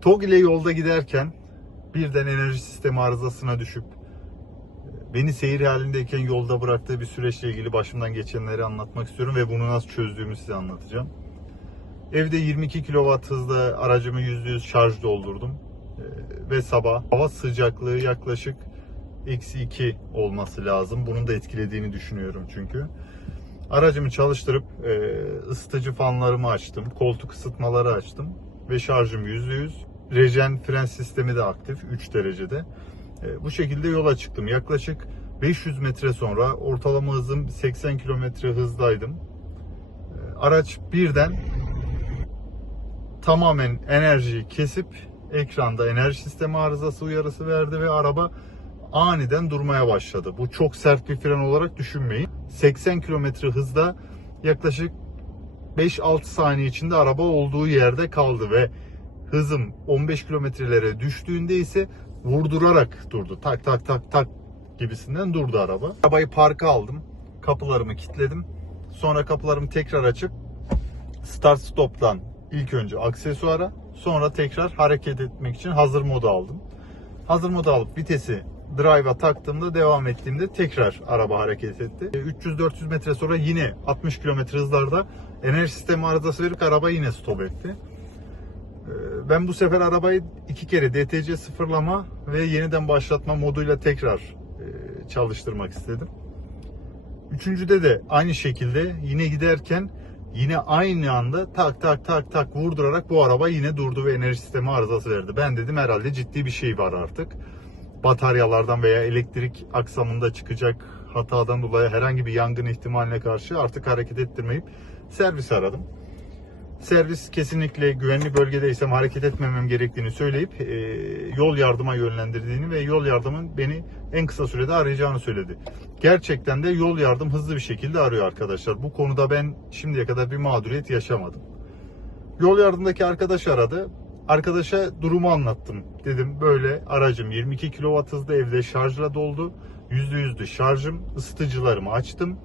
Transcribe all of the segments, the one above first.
TOG ile yolda giderken birden enerji sistemi arızasına düşüp beni seyir halindeyken yolda bıraktığı bir süreçle ilgili başımdan geçenleri anlatmak istiyorum ve bunu nasıl çözdüğümü size anlatacağım. Evde 22 kW hızla aracımı %100 şarj doldurdum. Ve sabah hava sıcaklığı yaklaşık eksi 2 olması lazım. Bunun da etkilediğini düşünüyorum çünkü. Aracımı çalıştırıp ısıtıcı fanlarımı açtım. Koltuk ısıtmaları açtım. Ve şarjım %100. Rejen fren sistemi de aktif 3 derecede. E, bu şekilde yola çıktım. Yaklaşık 500 metre sonra ortalama hızım 80 kilometre hızdaydım. E, Araç birden tamamen enerjiyi kesip ekranda enerji sistemi arızası uyarısı verdi ve araba aniden durmaya başladı. Bu çok sert bir fren olarak düşünmeyin. 80 kilometre hızda yaklaşık 5-6 saniye içinde araba olduğu yerde kaldı ve hızım 15 kilometrelere düştüğünde ise vurdurarak durdu. Tak tak tak tak gibisinden durdu araba. Arabayı parka aldım. Kapılarımı kilitledim. Sonra kapılarımı tekrar açıp start stop'tan ilk önce aksesuara sonra tekrar hareket etmek için hazır moda aldım. Hazır moda alıp vitesi drive'a taktığımda devam ettiğimde tekrar araba hareket etti. 300-400 metre sonra yine 60 km hızlarda enerji sistemi arızası verip araba yine stop etti. Ee, Ben bu sefer arabayı iki kere DTC sıfırlama ve yeniden başlatma moduyla tekrar e, çalıştırmak istedim. Üçüncüde de aynı şekilde yine giderken yine aynı anda tak tak tak tak vurdurarak bu araba yine durdu ve enerji sistemi arızası verdi. Ben dedim herhalde ciddi bir şey var artık. Bataryalardan veya elektrik aksamında çıkacak hatadan dolayı herhangi bir yangın ihtimaline karşı artık hareket ettirmeyip servis aradım. Servis kesinlikle güvenli bölgedeysem hareket etmemem gerektiğini söyleyip e, yol yardıma yönlendirdiğini ve yol yardımın beni en kısa sürede arayacağını söyledi. Gerçekten de yol yardım hızlı bir şekilde arıyor arkadaşlar. Bu konuda ben şimdiye kadar bir mağduriyet yaşamadım. Yol yardımdaki arkadaş aradı. Arkadaşa durumu anlattım. Dedim böyle aracım 22 kW hızda evde şarjla doldu. %100'lü şarjım. ısıtıcılarımı açtım.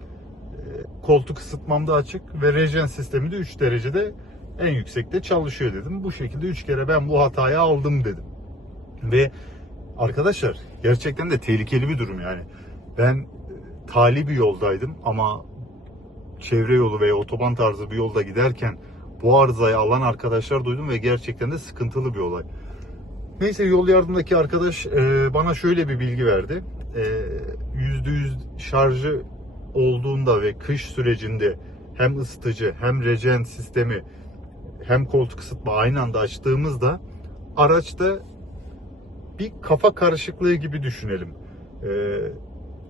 Koltuk ısıtmam da açık ve rejen sistemi de 3 derecede en yüksekte çalışıyor dedim. Bu şekilde 3 kere ben bu hatayı aldım dedim. Ve arkadaşlar gerçekten de tehlikeli bir durum yani. Ben e, tali bir yoldaydım ama çevre yolu veya otoban tarzı bir yolda giderken bu arızayı alan arkadaşlar duydum ve gerçekten de sıkıntılı bir olay. Neyse yol yardımdaki arkadaş e, bana şöyle bir bilgi verdi. E, %100 şarjı olduğunda ve kış sürecinde hem ısıtıcı hem rejen sistemi hem koltuk ısıtma aynı anda açtığımızda araçta bir kafa karışıklığı gibi düşünelim. Ee,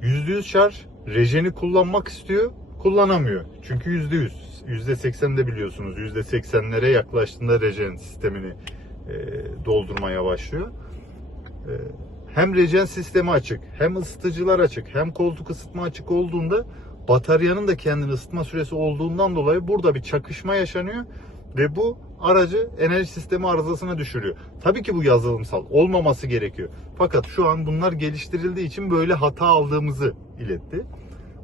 %100 şarj rejeni kullanmak istiyor kullanamıyor. Çünkü %100. %80'de biliyorsunuz %80'lere yaklaştığında rejen sistemini e, doldurmaya başlıyor. E, hem rejen sistemi açık, hem ısıtıcılar açık, hem koltuk ısıtma açık olduğunda bataryanın da kendini ısıtma süresi olduğundan dolayı burada bir çakışma yaşanıyor ve bu aracı enerji sistemi arızasına düşürüyor. Tabii ki bu yazılımsal olmaması gerekiyor. Fakat şu an bunlar geliştirildiği için böyle hata aldığımızı iletti.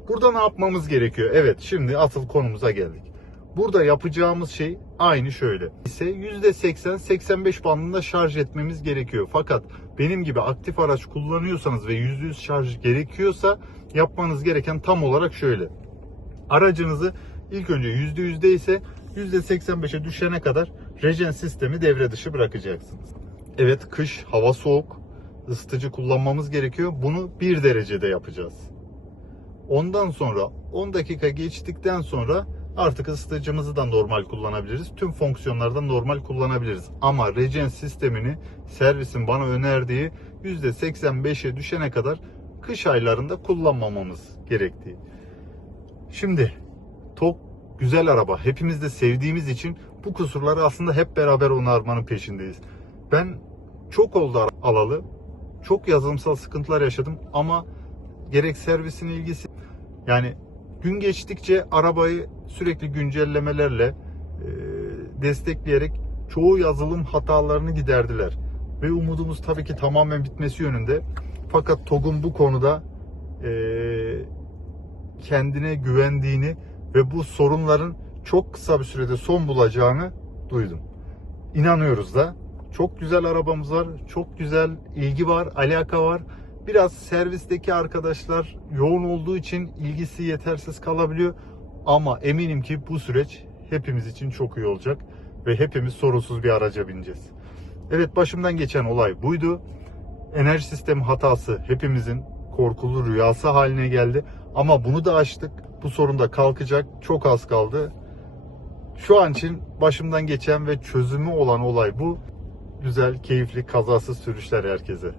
Burada ne yapmamız gerekiyor? Evet şimdi asıl konumuza geldik. Burada yapacağımız şey aynı şöyle. ise %80-85 bandında şarj etmemiz gerekiyor. Fakat benim gibi aktif araç kullanıyorsanız ve %100 şarj gerekiyorsa yapmanız gereken tam olarak şöyle. Aracınızı ilk önce %100'de ise %85'e düşene kadar rejen sistemi devre dışı bırakacaksınız. Evet kış hava soğuk ısıtıcı kullanmamız gerekiyor. Bunu 1 derecede yapacağız. Ondan sonra 10 dakika geçtikten sonra artık ısıtıcımızı da normal kullanabiliriz. Tüm fonksiyonlardan normal kullanabiliriz. Ama rejen sistemini servisin bana önerdiği %85'e düşene kadar kış aylarında kullanmamamız gerektiği. Şimdi TOG güzel araba. Hepimiz de sevdiğimiz için bu kusurları aslında hep beraber onarmanın peşindeyiz. Ben çok oldu alalı. Çok yazılımsal sıkıntılar yaşadım ama gerek servisin ilgisi yani gün geçtikçe arabayı sürekli güncellemelerle e, destekleyerek çoğu yazılım hatalarını giderdiler. Ve umudumuz tabii ki tamamen bitmesi yönünde. Fakat TOG'un bu konuda e, kendine güvendiğini ve bu sorunların çok kısa bir sürede son bulacağını duydum. İnanıyoruz da. Çok güzel arabamız var. Çok güzel ilgi var, alaka var. Biraz servisteki arkadaşlar yoğun olduğu için ilgisi yetersiz kalabiliyor. Ama eminim ki bu süreç hepimiz için çok iyi olacak ve hepimiz sorunsuz bir araca bineceğiz. Evet başımdan geçen olay buydu. Enerji sistemi hatası hepimizin korkulu rüyası haline geldi. Ama bunu da aştık. Bu sorun da kalkacak. Çok az kaldı. Şu an için başımdan geçen ve çözümü olan olay bu. Güzel, keyifli, kazasız sürüşler herkese.